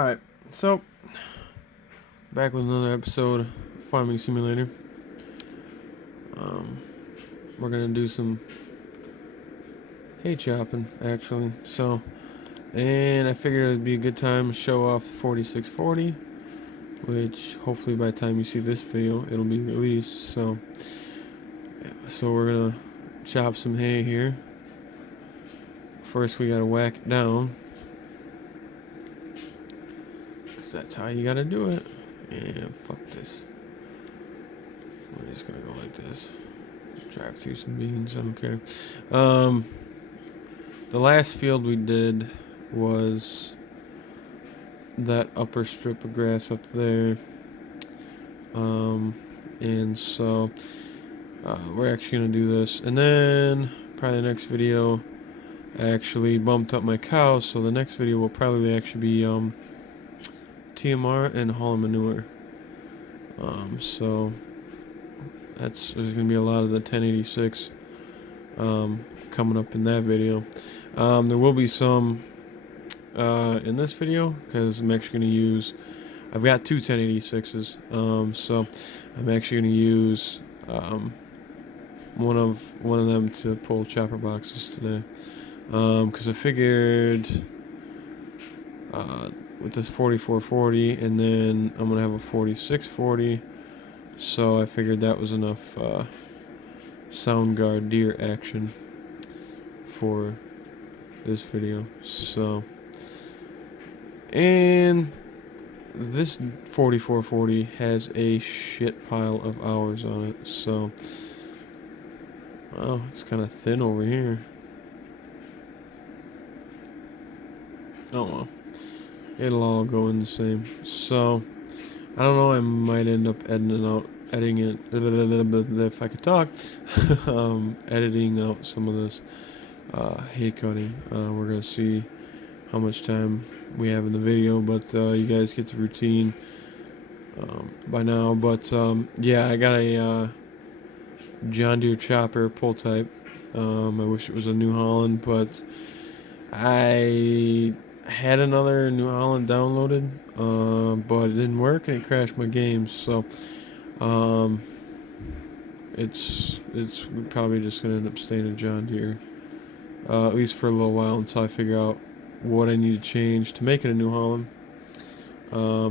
Alright, so back with another episode of Farming Simulator. We're gonna do some hay chopping, actually. And I figured it would be a good time to show off the 4640, which hopefully by the time you see this video, it'll be released. So we're gonna chop some hay here. First, we gotta whack it down, cause that's how you gotta do it. And fuck this. We're just gonna go like this. Drive through some beans, I don't care. The last field we did was that upper strip of grass up there. And so we're actually gonna do this. And then probably the next video I actually bumped up my cows, so the next video will probably actually be TMR and hauling manure. So there's gonna be a lot of the 1086 coming up in that video. There will be some in this video because I'm actually gonna use. I've got two 1086s, so I'm actually gonna use one of them to pull chopper boxes today. Because I figured with this 4440, and then I'm gonna have a 4640. So I figured that was enough sound guard deer action for this video. So, and this 4440 has a shit pile of hours on it. So, well, it's kind of thin over here. Oh well, it'll all go in the same. So, I don't know, I might end up editing it, if I could talk, editing out some of this hay cutting. We're going to see how much time we have in the video, but you guys get the routine by now. But yeah, I got a John Deere chopper pull type. I wish it was a New Holland, but I had another New Holland downloaded, but it didn't work and it crashed my games. So it's probably just gonna end up staying a John Deere, at least for a little while until I figure out what I need to change to make it a New Holland,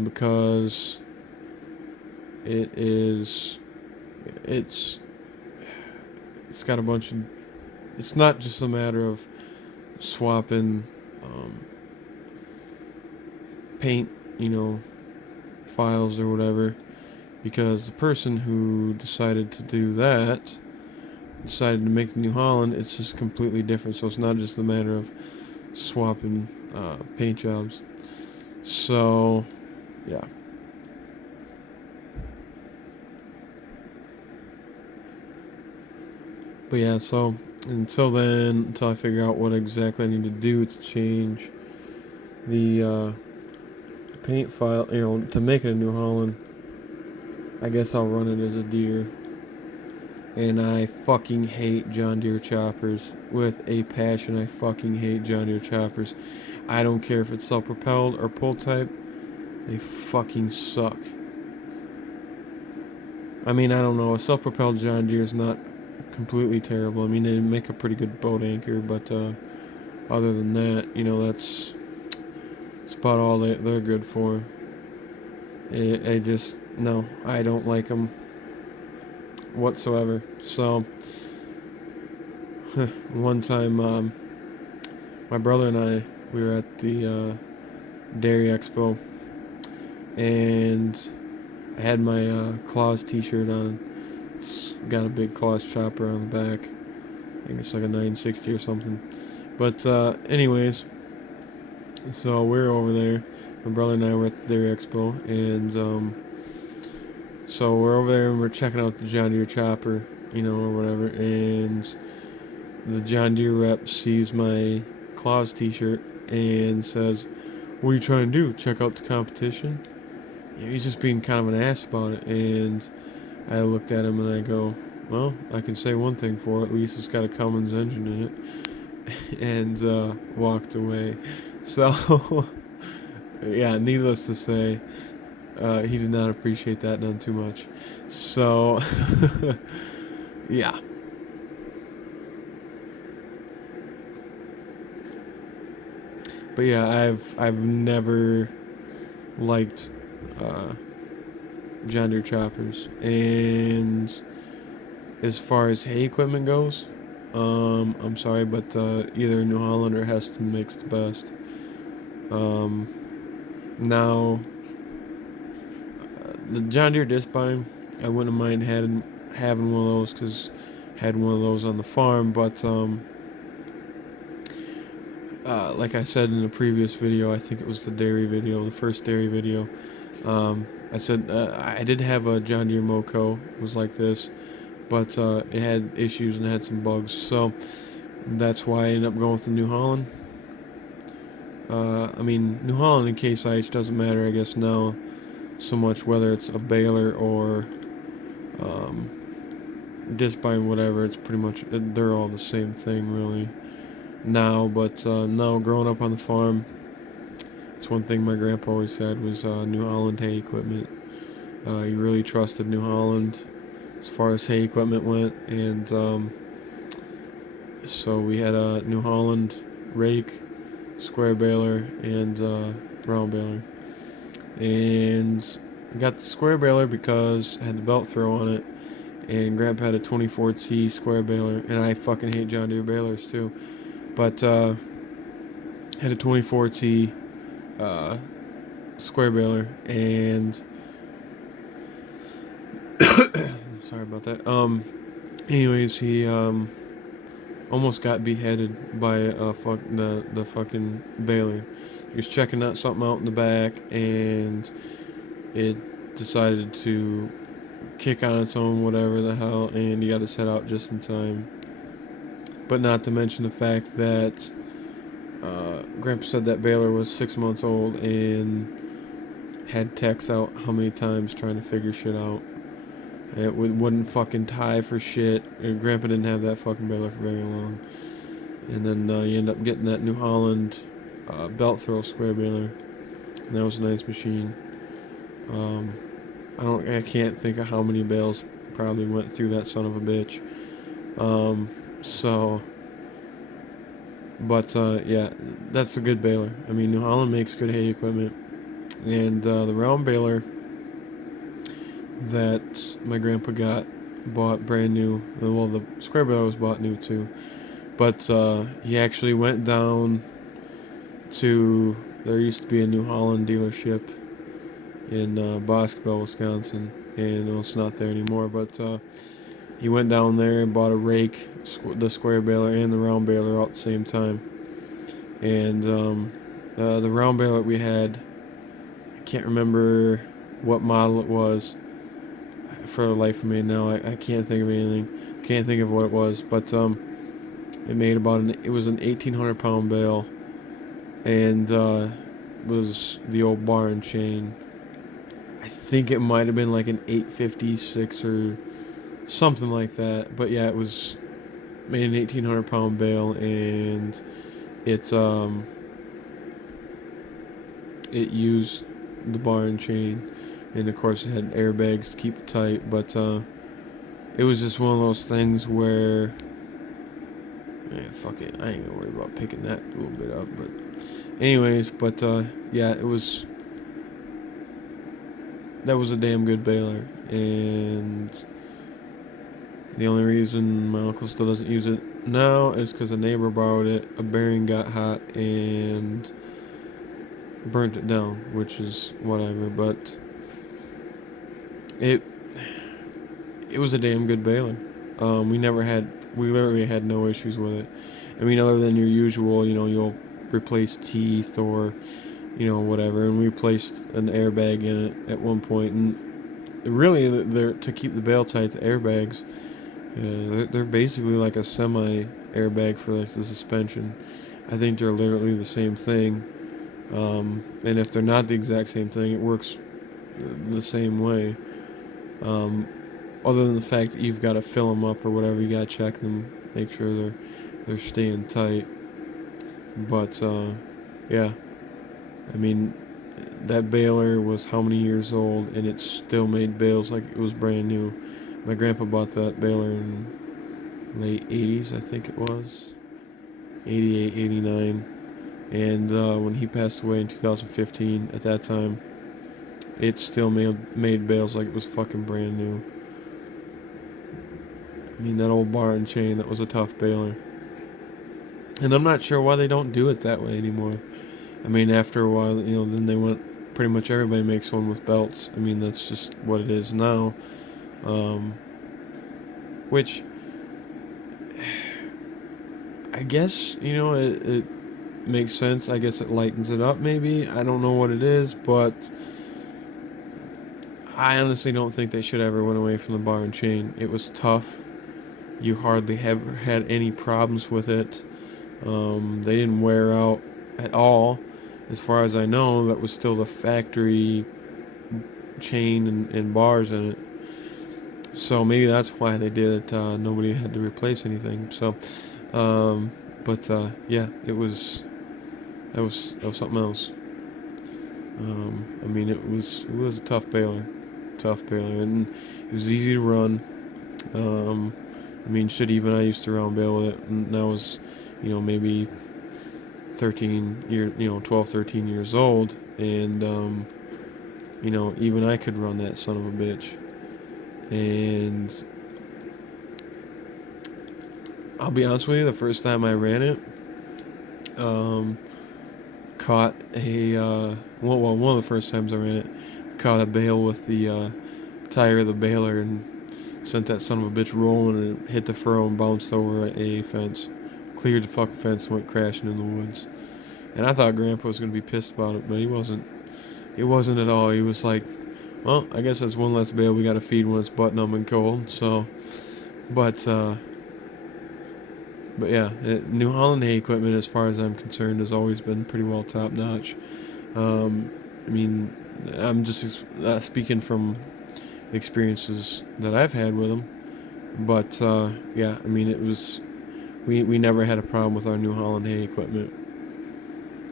because it's got a bunch of. It's not just a matter of swapping paint, files or whatever, because the person who decided to do that decided to make the New Holland. It's just completely different, so it's not just a matter of swapping paint jobs. So yeah, but yeah, so until I figure out what exactly I need to do to change the paint file, to make it a New Holland, I guess I'll run it as a Deere. And I fucking hate John Deere choppers with a passion. I fucking hate John Deere choppers. I don't care if it's self-propelled or pull type. They fucking suck. I mean, I don't know. A self-propelled John Deere is not completely terrible. I mean, they make a pretty good boat anchor, but other than that, that's about all they're good for. No, I don't like them whatsoever. So one time, my brother and I, we were at the Dairy Expo, and I had my Claus t-shirt on. It's got a big Claus chopper on the back. I think it's like a 960 or something. But anyways, so we're over there. My brother and I were at the Dairy Expo, and so we're over there and we're checking out the John Deere chopper, or whatever, and the John Deere rep sees my Claus t-shirt and says, "What are you trying to do? Check out the competition?" He's just being kind of an ass about it, and I looked at him and I go, "Well, I can say one thing for it, at least it's got a Cummins engine in it," and walked away. So Yeah, needless to say, he did not appreciate that none too much. So, yeah. But yeah, I've never liked uh, John Deere choppers, and as far as hay equipment goes, I'm sorry, but either New Holland or Heston makes the best. Um, now, the John Deere disc bine, I wouldn't mind having one of those because I had one of those on the farm. But like I said in the previous video, I think it was the dairy video, the first dairy video. I said I did have a John Deere Moco. It was like this, but it had issues and had some bugs. So that's why I ended up going with the New Holland. I mean, New Holland and Case IH doesn't matter, I guess, now so much whether it's a baler or um, disc bine, whatever. It's pretty much, they're all the same thing, really, now. But no, growing up on the farm, it's one thing my grandpa always said was New Holland hay equipment. He really trusted New Holland as far as hay equipment went, and so we had a New Holland rake, square baler, and round baler. And I got the square baler because it had the belt throw on it, and Grandpa had a 24T square baler, and I fucking hate John Deere balers too. But had a 24T square baler, and sorry about that. Anyways, he almost got beheaded by the fucking baler. He was checking out something out in the back, and it decided to kick on its own, whatever the hell, and he got his head out just in time. But not to mention the fact that Grandpa said that baler was 6 months old and had techs out how many times trying to figure shit out. It wouldn't fucking tie for shit. And Grandpa didn't have that fucking baler for very long. And then you end up getting that New Holland belt throw square baler. And that was a nice machine. I can't think of how many bales probably went through that son of a bitch. So, but yeah, that's a good baler. I mean, New Holland makes good hay equipment, and the round baler that my grandpa bought brand new. Well, the square baler was bought new too, but he actually went down to, there used to be a New Holland dealership in Boscoville, Wisconsin, and well, it's not there anymore. But he went down there and bought a rake, the square baler and the round baler all at the same time. And the round baler we had, I can't remember what model it was for the life of me now. I can't think of anything. Can't think of what it was. But it made it was an 1,800 pound bale, and was the old bar and chain. I think it might have been like an 856 or something like that. But yeah, it was made an 1,800 pound bale, and it used the bar and chain, and of course it had airbags to keep it tight. But it was just one of those things where, yeah, fuck it, I ain't gonna worry about picking that a little bit up. But anyways, but yeah, that was a damn good baler, and the only reason my uncle still doesn't use it now is because a neighbor borrowed it, a bearing got hot, and burnt it down, which is whatever. But it was a damn good baler. We literally had no issues with it. I mean, other than your usual, you'll replace teeth or, whatever. And we replaced an airbag in it at one point, and really, they're to keep the bale tight. The airbags, they're basically like a semi airbag for like the suspension. I think they're literally the same thing. And if they're not the exact same thing, it works the same way. Other than the fact that you've got to fill them up or whatever, you got to check them, make sure they're staying tight. But yeah, I mean, that baler was how many years old, and it still made bales like it was brand new. My grandpa bought that baler in late 80s, I think it was, 88, 89. And when he passed away in 2015, at that time, it still made bales like it was fucking brand new. I mean, that old bar and chain, that was a tough baler. And I'm not sure why they don't do it that way anymore. I mean, after a while, then they went, pretty much everybody makes one with belts. I mean, that's just what it is now. Um, which, I guess, it makes sense. I guess it lightens it up, maybe. I don't know what it is, but I honestly don't think they should ever went away from the bar and chain. It was tough. You hardly ever had any problems with it. They didn't wear out at all. As far as I know, that was still the factory chain and bars in it. So maybe that's why they did it. Nobody had to replace anything. So, but yeah, that was something else. I mean, it was a tough baler, and it was easy to run. I mean, shit, even I used to round bale with it, and I was, maybe 12, 13 years old, and even I could run that son of a bitch. And I'll be honest with you, the first time I ran it, caught one of the first times I ran it, caught a bale with the tire of the baler and sent that son of a bitch rolling, and it hit the furrow and bounced over a fence. Cleared the fucking fence and went crashing in the woods. And I thought Grandpa was going to be pissed about it, but he wasn't. He wasn't at all. He was like, well, I guess that's one less bale we got to feed when it's butt numb and cold. So, but yeah, New Holland hay equipment, as far as I'm concerned, has always been pretty well top notch. I mean, I'm just speaking from experiences that I've had with them. But yeah, I mean, it was we never had a problem with our New Holland hay equipment.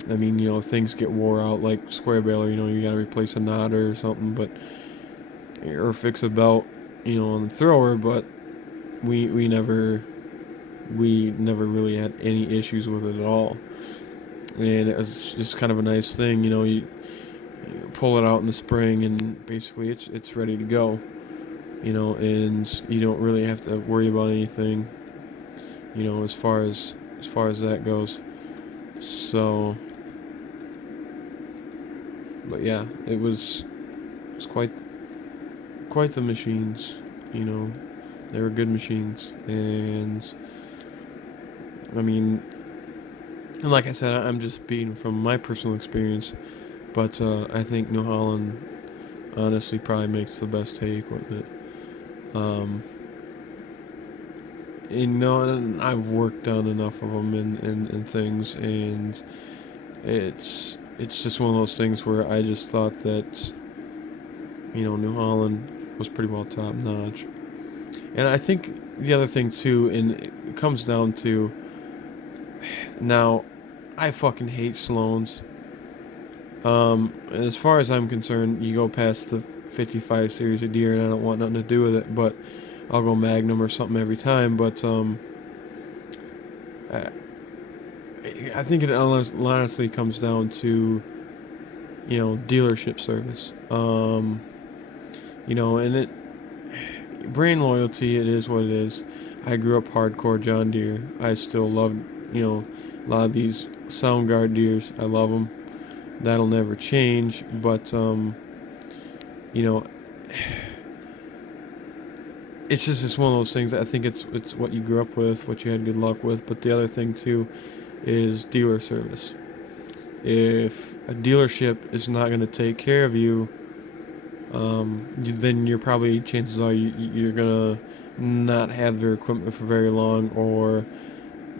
I mean, things get wore out, like square baler, you gotta replace a knotter or something, or fix a belt, on the thrower, but we never really had any issues with it at all. And it was just kind of a nice thing, you pull it out in the spring and basically it's ready to go, and you don't really have to worry about anything, as far as that goes. So, but yeah, it was quite the machines, they were good machines. And I mean, and like I said, I'm just speaking from my personal experience, but I think New Holland honestly probably makes the best hay equipment. Um, and I've worked on enough of them and things, and it's just one of those things where I just thought that, New Holland was pretty well top notch. And I think the other thing too, and it comes down to, now, I fucking hate Sloans. And as far as I'm concerned, you go past the 55 series of deer, and I don't want nothing to do with it. But I'll go Magnum or something every time. But I, I think it honestly comes down to, dealership service. And brand loyalty. It is what it is. I grew up hardcore John Deere. I still love, a lot of these Soundguard deers. I love them. That'll never change. But you know, it's one of those things. I think it's what you grew up with, what you had good luck with. But the other thing too is dealer service. If a dealership is not going to take care of you, then you're probably, chances are you're gonna not have their equipment for very long, or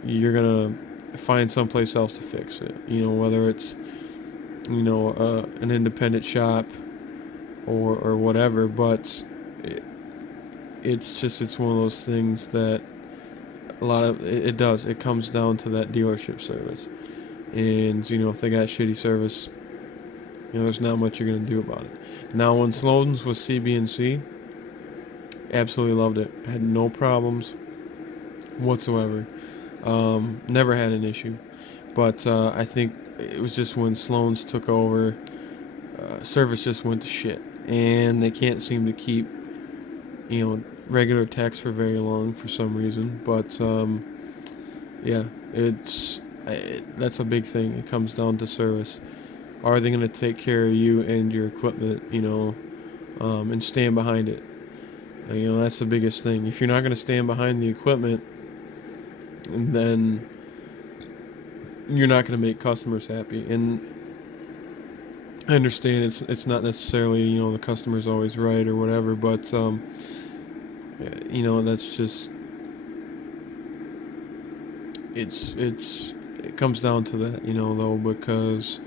you're gonna find someplace else to fix it. Whether it's an independent shop or whatever. But it's one of those things that a lot of it comes down to that dealership service. And if they got shitty service, There's not much you're gonna do about it. Now, when Sloan's was CBNC, absolutely loved it. Had no problems whatsoever. Never had an issue. But I think it was just when Sloan's took over, service just went to shit, and they can't seem to keep regular techs for very long for some reason. But yeah, that's a big thing. It comes down to service. Are they going to take care of you and your equipment, and stand behind it? That's the biggest thing. If you're not going to stand behind the equipment, then you're not going to make customers happy. And I understand it's not necessarily the customer's always right or whatever, but that's just it comes down to that, though, because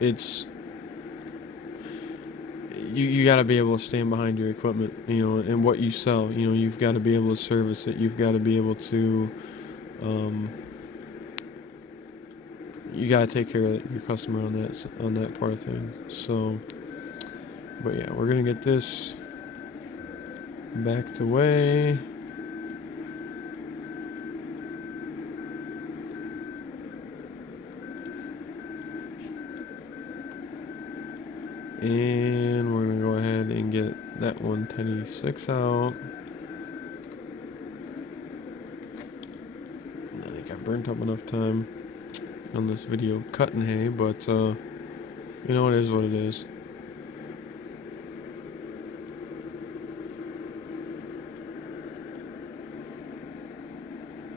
it's you got to be able to stand behind your equipment, and what you sell. You've got to be able to service it. You've got to be able to you got to take care of your customer on that part of things. So, but yeah, we're gonna get this backed away. And we're gonna go ahead and get that 1086 out. I think I burnt up enough time on this video cutting hay, but it is what it is.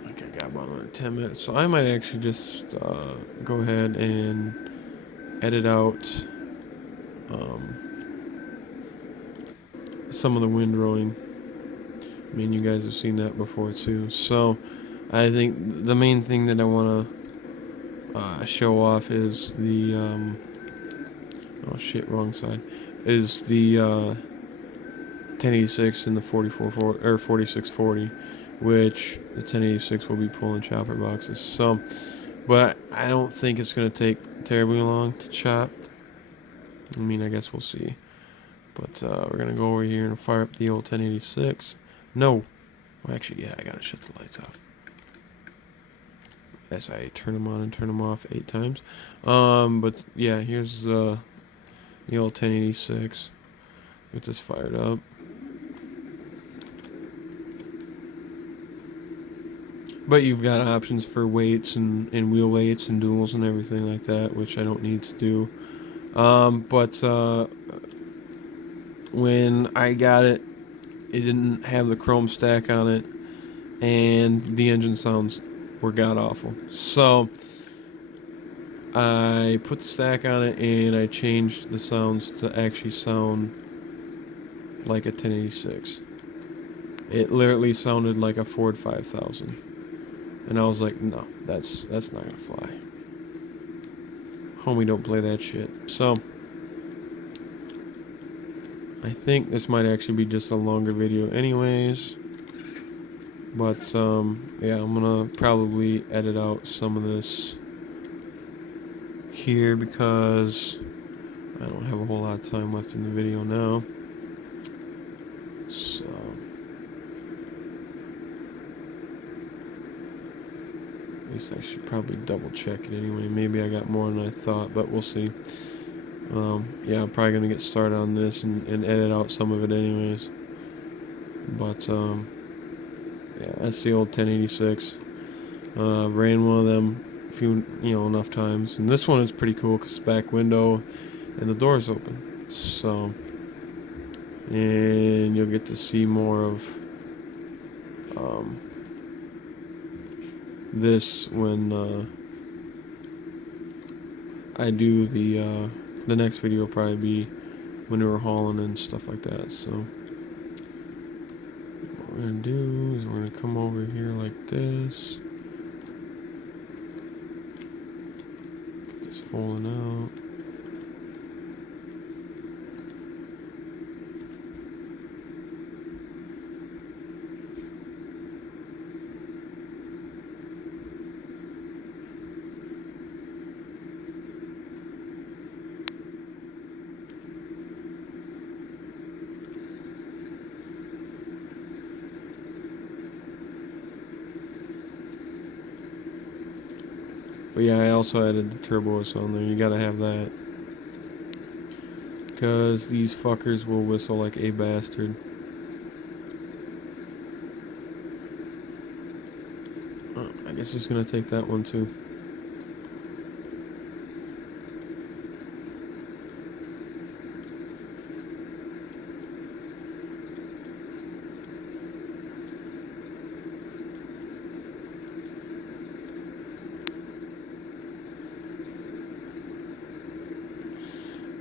I think I got about another 10 minutes, so I might actually just go ahead and edit out some of the windrowing. I mean, you guys have seen that before too. So I think the main thing that I want to show off is the oh shit, wrong side, is the 1086 and the 4440 or 4640, which the 1086 will be pulling chopper boxes. So, but I don't think it's going to take terribly long to chop. I mean, I guess we'll see. But we're going to go over here and fire up the old 1086. No. Well, actually, yeah, I got to shut the lights off. As I turn them on and turn them off 8 times. But yeah, here's the old 1086. Get this fired up. But you've got options for weights and wheel weights and duals and everything like that, which I don't need to do. But when I got it, it didn't have the chrome stack on it, and the engine sounds were god awful. So I put the stack on it, and I changed the sounds to actually sound like a 1086. It literally sounded like a Ford 5000. And I was like, no, that's not gonna fly. Homie, don't play that shit. So I think this might actually be just a longer video anyways. But yeah, I'm gonna probably edit out some of this here because I don't have a whole lot of time left in the video now. So at least I should probably double check it anyway. Maybe I got more than I thought, but we'll see. Yeah, I'm probably gonna get started on this and edit out some of it anyways. But yeah, that's the old 1086. Ran one of them a few, enough times, and this one is pretty cool because back window and the door's open. So, and you'll get to see more of this when I do the next video. Will probably be when we were hauling and stuff like that. So what we're gonna do is we're gonna come over here like this, get this folding out. But yeah, I also added the turbo whistle on there. You gotta have that. Because these fuckers will whistle like a bastard. Oh, I guess it's gonna take that one too.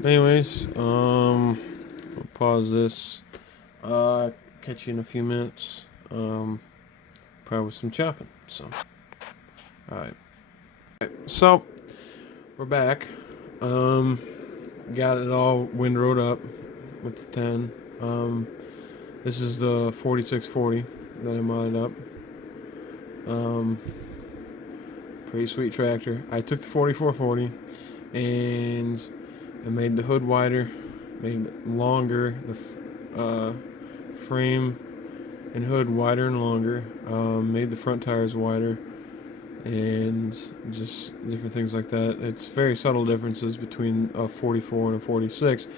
Anyways, I'll pause this. Catch you in a few minutes. Probably with some chopping. So, alright. So, we're back. Got it all windrowed up with the 10. This is the 4640 that I modded up. Pretty sweet tractor. I took the 4440 and I made the hood wider, made it longer, the frame and hood wider and longer, made the front tires wider, and just different things like that. It's very subtle differences between a 44 and a 46,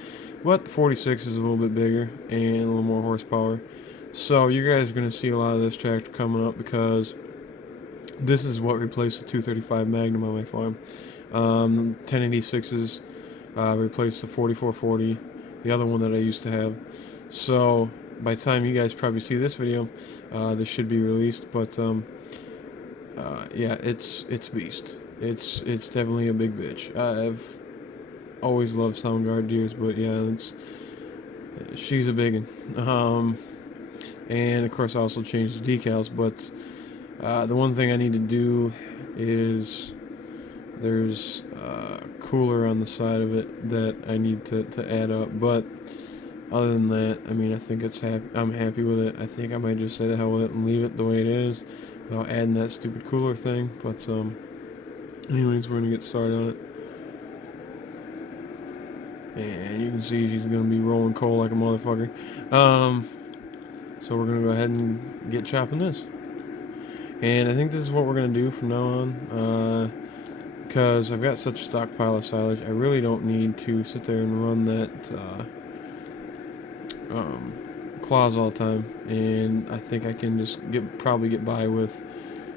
but the 46 is a little bit bigger and a little more horsepower. So you guys are going to see a lot of this tractor coming up because this is what replaced the 235 Magnum on my farm. 1086s replaced the 4440, the other one that I used to have. So by the time you guys probably see this video, this should be released. But yeah, it's a beast. It's definitely a big bitch. I've always loved Soundguard deers, but yeah, she's a big one. And of course, I also changed the decals. But the one thing I need to do is there's cooler on the side of it that I need to add up. But other than that, I mean, I think I'm happy with it. I think I might just say the hell with it and leave it the way it is without adding that stupid cooler thing. But anyways, we're gonna get started on it. And you can see she's gonna be rolling coal like a motherfucker. So we're gonna go ahead and get chopping this. And I think this is what we're gonna do from now on. Because I've got such a stockpile of silage, I really don't need to sit there and run that claws all the time. And I think I can just probably get by with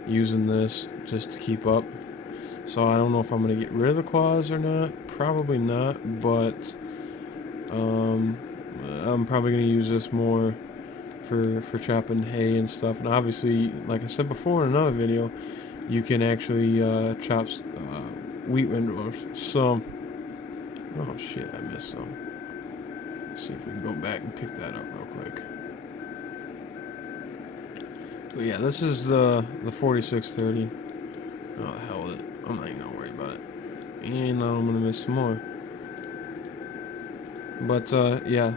using this just to keep up. So I don't know if I'm going to get rid of the claws or not. Probably not, but I'm probably going to use this more for chopping hay and stuff. And obviously, like I said before in another video, you can actually chop wheat windrows. So, oh shit, I missed some. Let's see if we can go back and pick that up real quick. But yeah, this is the 4630. Oh, the hell with it. I'm not even gonna worry about it. And now I'm gonna miss some more. But yeah,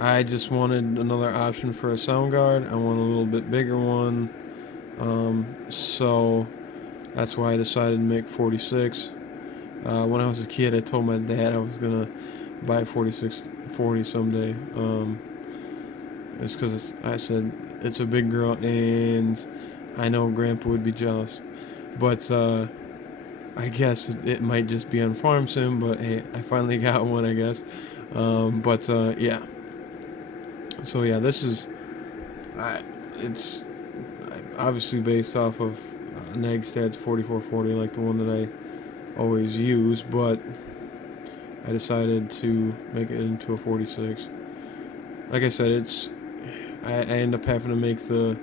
I just wanted another option for a sound guard. I want a little bit bigger one. So that's why I decided to make 46. When I was a kid, I told my dad I was gonna buy a 4640 someday. It's because I said it's a big girl, and I know Grandpa would be jealous. But I guess it might just be on farm soon. But hey, I finally got one, I guess. But yeah. So yeah, this is it's obviously based off of Nagstad's 4440, like the one that I always use, but I decided to make it into a 46. Like I said, I end up having to make the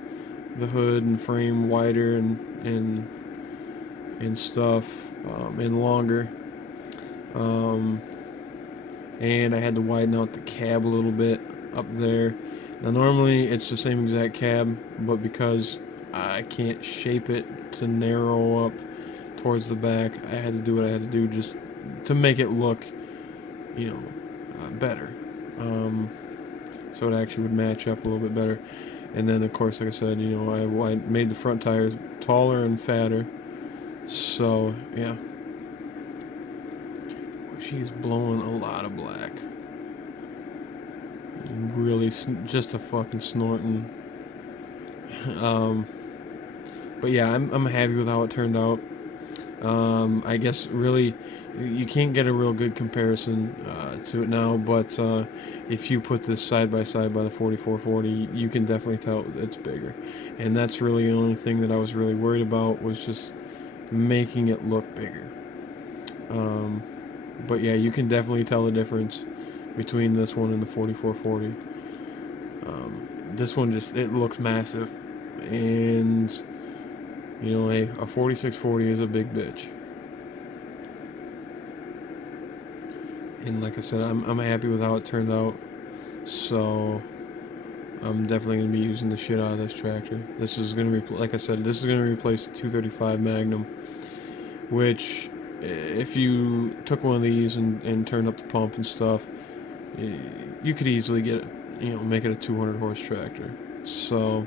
hood and frame wider and stuff and longer, and I had to widen out the cab a little bit up there. Now normally it's the same exact cab, but because I can't shape it to narrow up towards the back, I had to do what I had to do just to make it look, better. So it actually would match up a little bit better. And then, of course, like I said, I made the front tires taller and fatter. So, yeah. She's blowing a lot of black. Really, just a fucking snorting. But yeah, I'm happy with how it turned out. I guess really you can't get a real good comparison to it now, but if you put this side by side by the 4440, you can definitely tell it's bigger. And that's really the only thing that I was really worried about, was just making it look bigger. Um, but yeah, you can definitely tell the difference between this one and the 4440. This one just, it looks massive, and you know, a 4640 is a big bitch. And like I said, I'm happy with how it turned out. So I'm definitely gonna be using the shit out of this tractor. This is gonna like I said, this is gonna replace the 235 Magnum, which if you took one of these and turned up the pump and stuff, you could easily get, make it a 200 horse tractor. So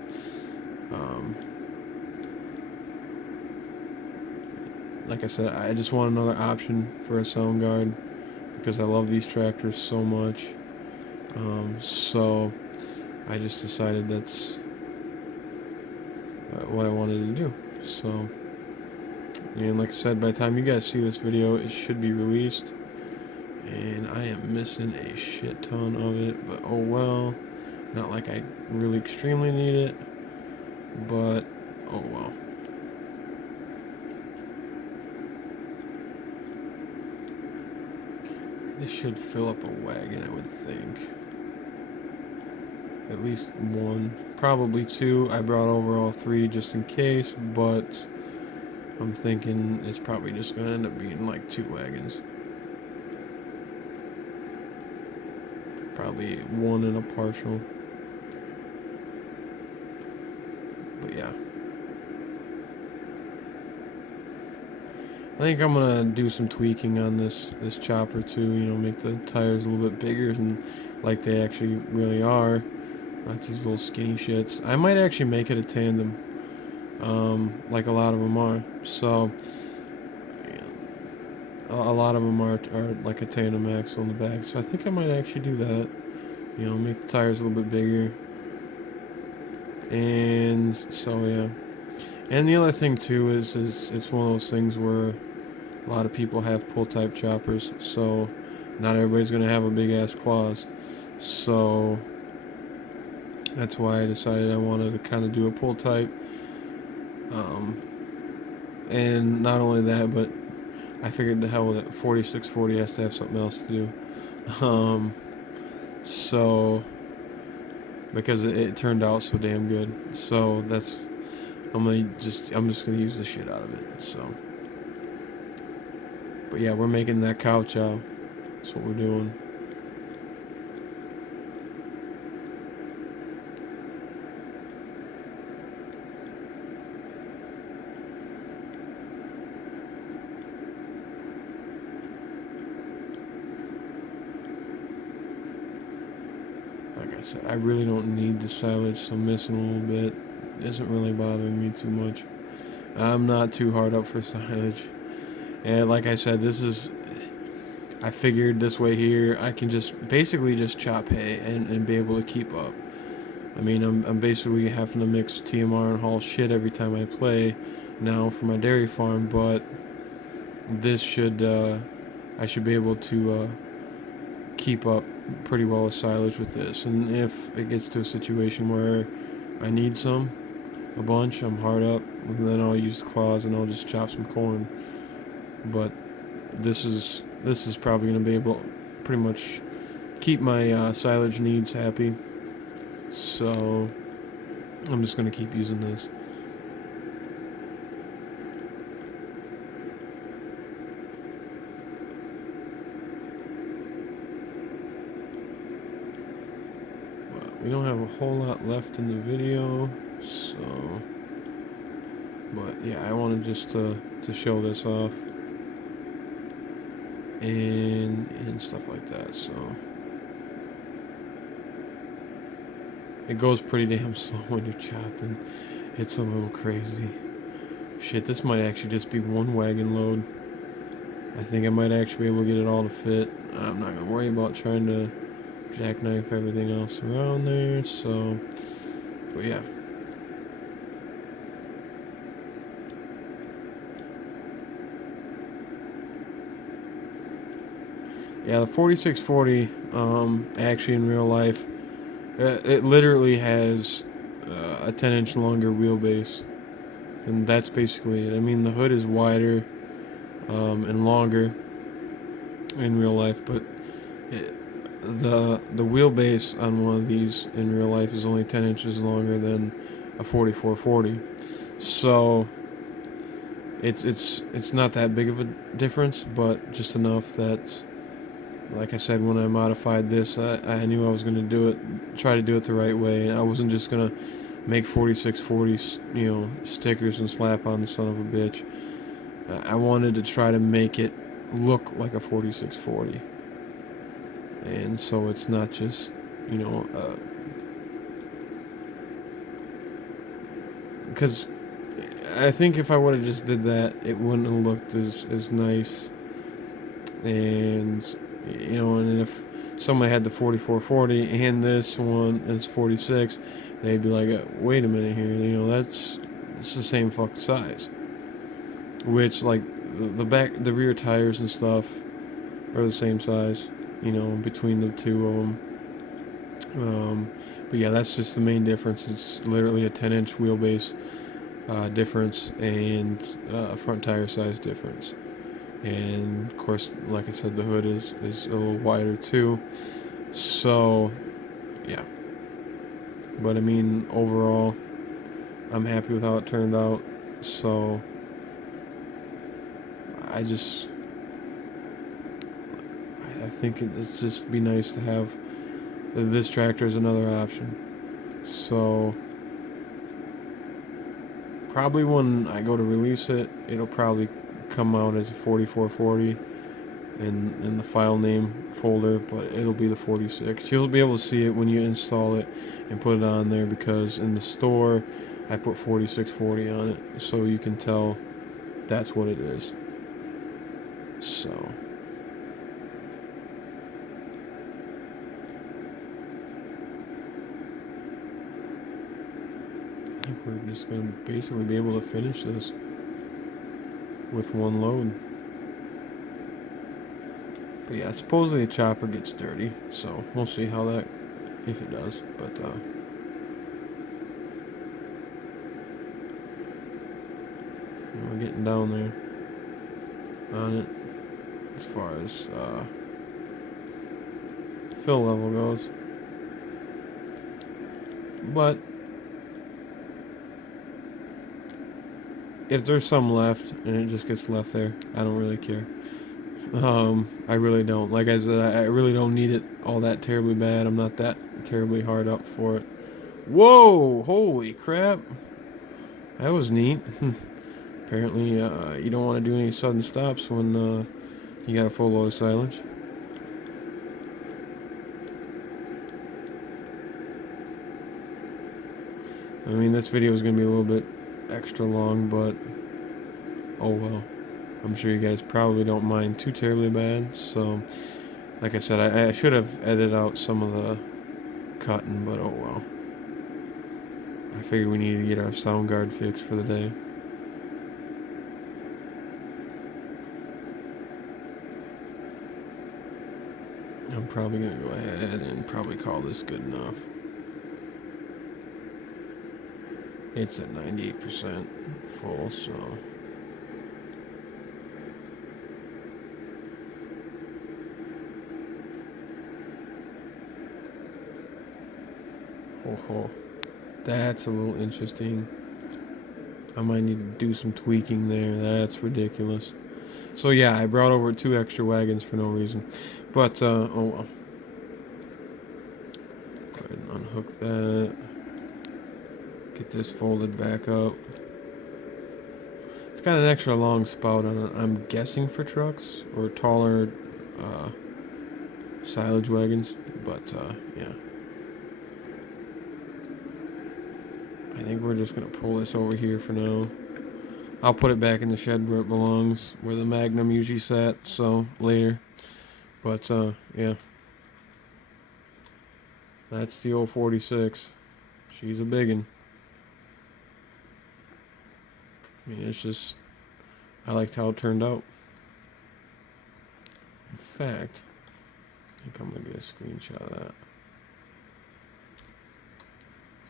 um, like I said, I just want another option for a sound guard because I love these tractors so much. So I just decided that's what I wanted to do. So, and like I said, by the time you guys see this video, it should be released. And I am missing a shit ton of it, but oh well. Not like I really extremely need it, but oh well. This should fill up a wagon, I would think. At least one, probably two. I brought over all three just in case, but I'm thinking it's probably just gonna end up being like 2 wagons. Probably one and a partial. But yeah. I think I'm gonna do some tweaking on this chopper too, make the tires a little bit bigger and like they actually really are. Not these little skinny shits. I might actually make it a tandem, like a lot of them are. So, a lot of them are like a tandem axle in the back. So I think I might actually do that. Make the tires a little bit bigger. And so yeah. And the other thing too is it's one of those things where a lot of people have pull type choppers, so not everybody's gonna have a big ass claws. So that's why I decided I wanted to kind of do a pull type. And not only that, but I figured the hell with it. 4640 has to have something else to do. So because it turned out so damn good. So that's I'm just gonna use the shit out of it. So, but yeah, we're making that cow chow. That's what we're doing. Like I said, I really don't need the silage, so missing a little bit isn't really bothering me too much. I'm not too hard up for silage. And like I said, I figured this way here, I can basically just chop hay and be able to keep up. I mean, I'm basically having to mix TMR and haul shit every time I play now for my dairy farm, but this I should be able to keep up pretty well with silage with this. And if it gets to a situation where I need a bunch, I'm hard up, and then I'll use claws and I'll just chop some corn. But this is probably going to be able to pretty much keep my silage needs happy. So I'm just going to keep using this. But we don't have a whole lot left in the video, so. But yeah, I wanted just to show this off and stuff like that. So it goes pretty damn slow when you're chopping. It's a little crazy. Shit, this might actually just be one wagon load. I think I might actually be able to get it all to fit. I'm not gonna worry about trying to jackknife everything else around there. So, but yeah. Yeah, the 4640, actually in real life, it literally has a 10-inch longer wheelbase, and that's basically it. I mean, the hood is wider and longer in real life, but the wheelbase on one of these in real life is only 10 inches longer than a 4440. So it's not that big of a difference, but just enough that, like I said, when I modified this, I knew I was going to do it, try to do it the right way. I wasn't just going to make 4640, stickers and slap on the son of a bitch. I wanted to try to make it look like a 4640. And so it's not just, you know, because I think if I would have just did that, it wouldn't have looked as nice. And, and if somebody had the 4440 and this one is 46, they'd be like, wait a minute here, it's the same fucking size. Which, like, the rear tires and stuff are the same size, between the two of them. But yeah, that's just the main difference. It's literally a 10-inch wheelbase difference and front tire size difference. And of course, like I said, the hood is a little wider too. So yeah, but I mean, overall, I'm happy with how it turned out. So I just, I think it's just be nice to have this tractor as another option. So probably when I go to release it, it'll probably come out as a 4440 in the file name folder, but it'll be the 46. You'll be able to see it when you install it and put it on there, because in the store I put 4640 on it, so you can tell that's what it is. So I think we're just going to basically be able to finish this with one load. But yeah, supposedly the chopper gets dirty, so we'll see how that, if it does. But we're getting down there on it as far as fill level goes. But if there's some left and it just gets left there, I don't really care. I really don't. Like I said, I really don't need it all that terribly bad. I'm not that terribly hard up for it. Whoa! Holy crap! That was neat. Apparently, you don't want to do any sudden stops when you got a full load of silage. I mean, this video is going to be a little bit extra long, but oh well. I'm sure you guys probably don't mind too terribly bad. So, like I said, I should have edited out some of the cutting, but oh well. I figured we needed to get our sound guard fixed for the day. I'm probably going to go ahead and probably call this good enough. It's at 98% full, so... Oh, that's a little interesting. I might need to do some tweaking there. That's ridiculous. So yeah, I brought over 2 extra wagons for no reason. But, oh well. Go ahead and unhook that. Get this folded back up. It's got an extra long spout on it, I'm guessing for trucks or taller silage wagons. But, yeah. I think we're just going to pull this over here for now. I'll put it back in the shed where it belongs, where the Magnum usually sat, so later. But, yeah. That's the old 46. She's a biggin'. I mean, it's just, I liked how it turned out. In fact, think I'm gonna get a screenshot of that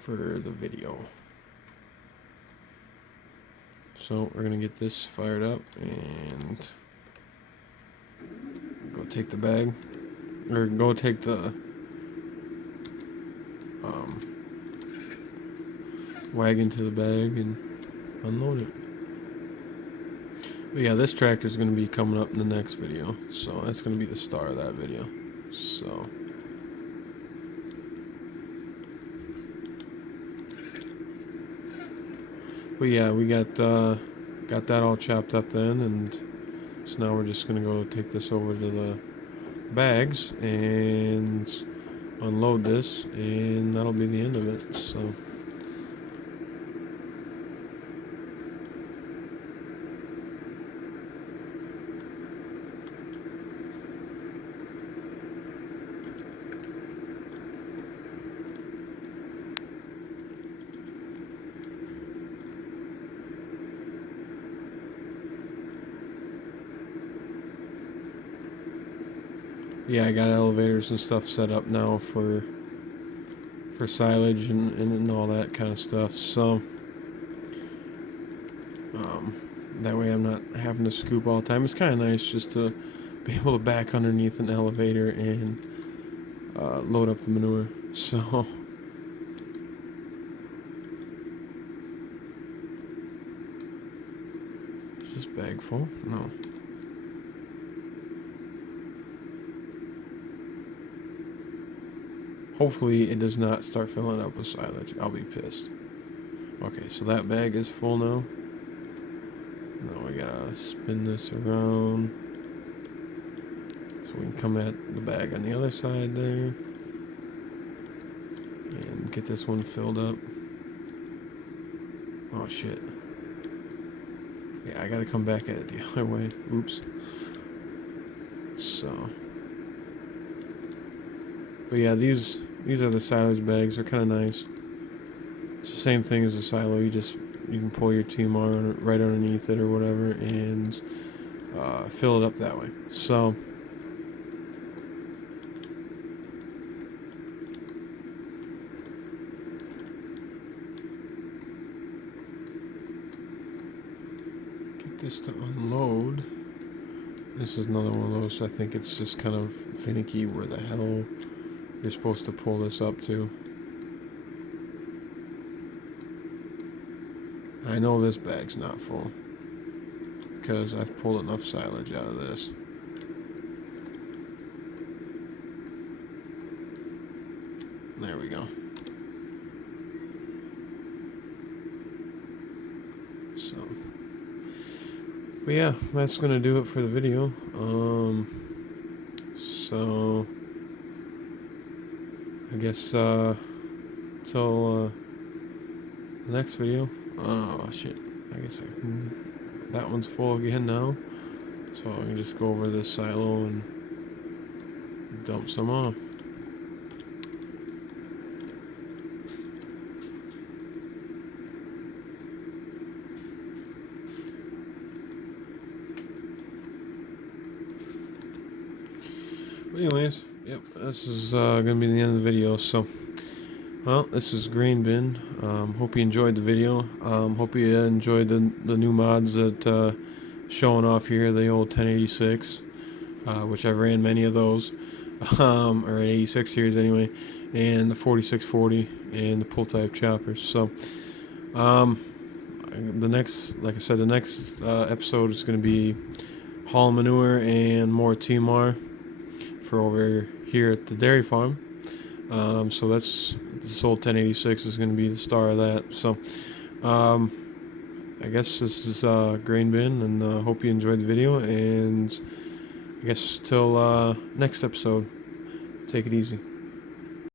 for the video. So we're gonna get this fired up and go take the bag, or go take the wagon to the bag and unload it. But yeah, this tractor is going to be coming up in the next video, so that's going to be the star of that video. So but yeah, we got that all chopped up then, and so now we're just going to go take this over to the bags and unload this, and that'll be the end of it. So yeah, I got elevators and stuff set up now for silage and all that kind of stuff. So that way I'm not having to scoop all the time. It's kind of nice just to be able to back underneath an elevator and load up the manure. So is this bag full? No. Hopefully it does not start filling up with silage. I'll be pissed. Okay, so that bag is full now. Now we gotta spin this around so we can come at the bag on the other side there and get this one filled up. Oh shit. Yeah, I gotta come back at it the other way. Oops. So, but yeah, these are the silage bags. They're kind of nice. It's the same thing as a silo. You can pull your TMR right underneath it or whatever and fill it up that way. So get this to unload. This is another one of those. I think it's just kind of finicky where the hell you're supposed to pull this up to. I know this bag's not full because I've pulled enough silage out of this. There we go. So, but yeah, that's gonna do it for the video. So I guess till the next video. Oh shit! I guess that one's full again now. So I can just go over this silo and dump some off. But anyways, yep, this is gonna be the end of the video. So, well, this is GrainBin. Hope you enjoyed the video. Hope you enjoyed the new mods that showing off here. The old 1086, which I've ran many of those, or 86 series anyway, and the 4640 and the pull type choppers. So, the next, like I said, the next episode is going to be haul manure and more TMR for over here at the dairy farm. So this old 1086 is going to be the star of that. So I guess this is GrainBin, and hope you enjoyed the video, and I guess till next episode, take it easy.